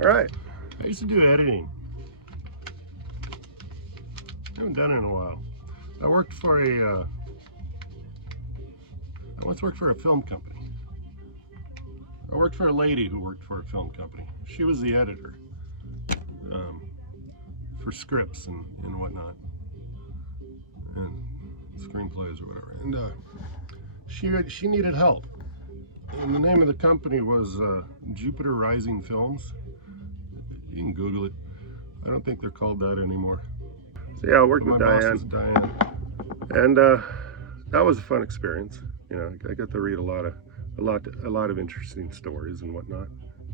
All right, I used to do editing. I haven't done it in a while. I worked for I once worked for a film company. I worked for a lady who worked for a film company. She was the editor for scripts and whatnot, and screenplays or whatever. And she needed help. And the name of the company was Jupiter Rising Films. You can Google it. I don't think they're called that anymore. So yeah, I worked with Diane. And that was a fun experience. You know, I got to read a lot of interesting stories and whatnot,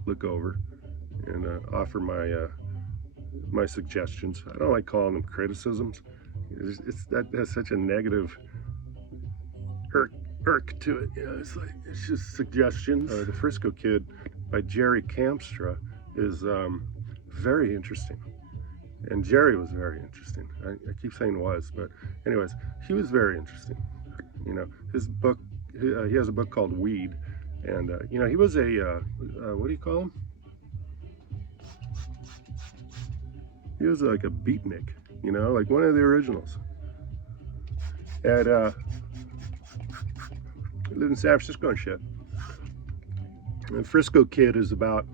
look over, and offer my suggestions. I don't like calling them criticisms. That has such a negative irk to it. You know, it's just suggestions. The Frisco Kid by Jerry Kamstra is very interesting. And Jerry was very interesting. I keep saying was, but anyways, he was very interesting. You know, his book, he has a book called Weed, and you know, he was a what do you call him? He was like a beatnik, you know, like one of the originals. And he lived in San Francisco and shit. And Frisco Kid is about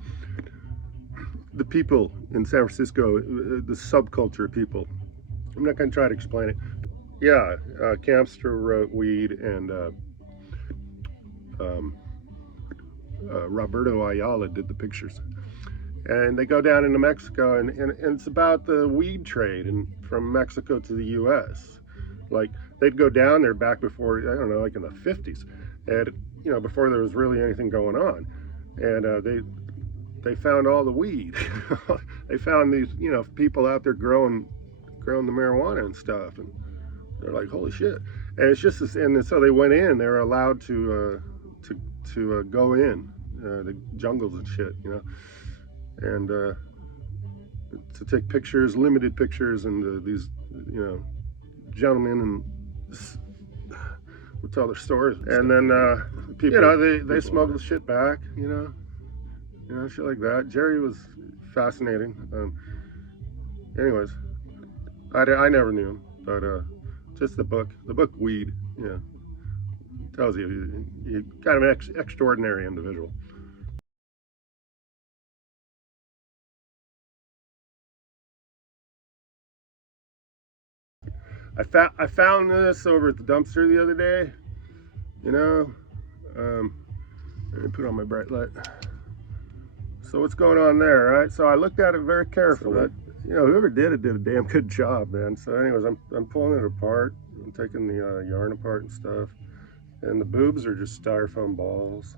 the people in San Francisco, the subculture of people. I'm not going to try to explain it. Yeah, Kamstra wrote Weed, and Roberto Ayala did the pictures. And they go down into Mexico, and it's about the weed trade and from Mexico to the U.S. Like, they'd go down there back before, I don't know, like in the 50s, and, you know, before there was really anything going on. And they found all the weed. They found these, you know, people out there growing the marijuana and stuff, and they're like, holy shit. And it's just this, and so they went in. They were allowed to go in the jungles and shit, you know, and to take pictures, limited pictures, and these, you know, gentlemen and would tell their stories. And then people, you know, they smuggled the shit back, you know, shit like that. Jerry was fascinating. Anyways, I never knew him, but just the book Weed, yeah, tells you he's kind of an extraordinary individual. I found this over at the dumpster the other day, you know. Let me put on my bright light. So what's going on there, right? So I looked at it very carefully. You know, whoever did it did a damn good job, man. So anyways, I'm pulling it apart. I'm taking the yarn apart and stuff. And the boobs are just styrofoam balls.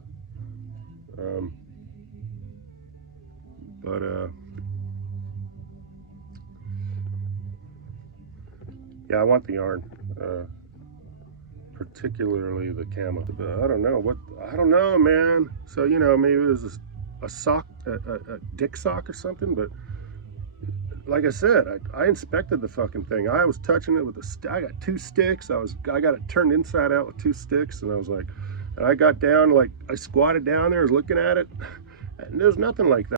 Yeah, I want the yarn, particularly the camo. I don't know, man. So, you know, maybe it was a sock, a dick sock or something, but like I said, I inspected the fucking thing. I was touching it with I got 2 sticks. I got it turned inside out with 2 sticks, and I was like, and I got down, like, I squatted down there, I was looking at it, and there's nothing like that.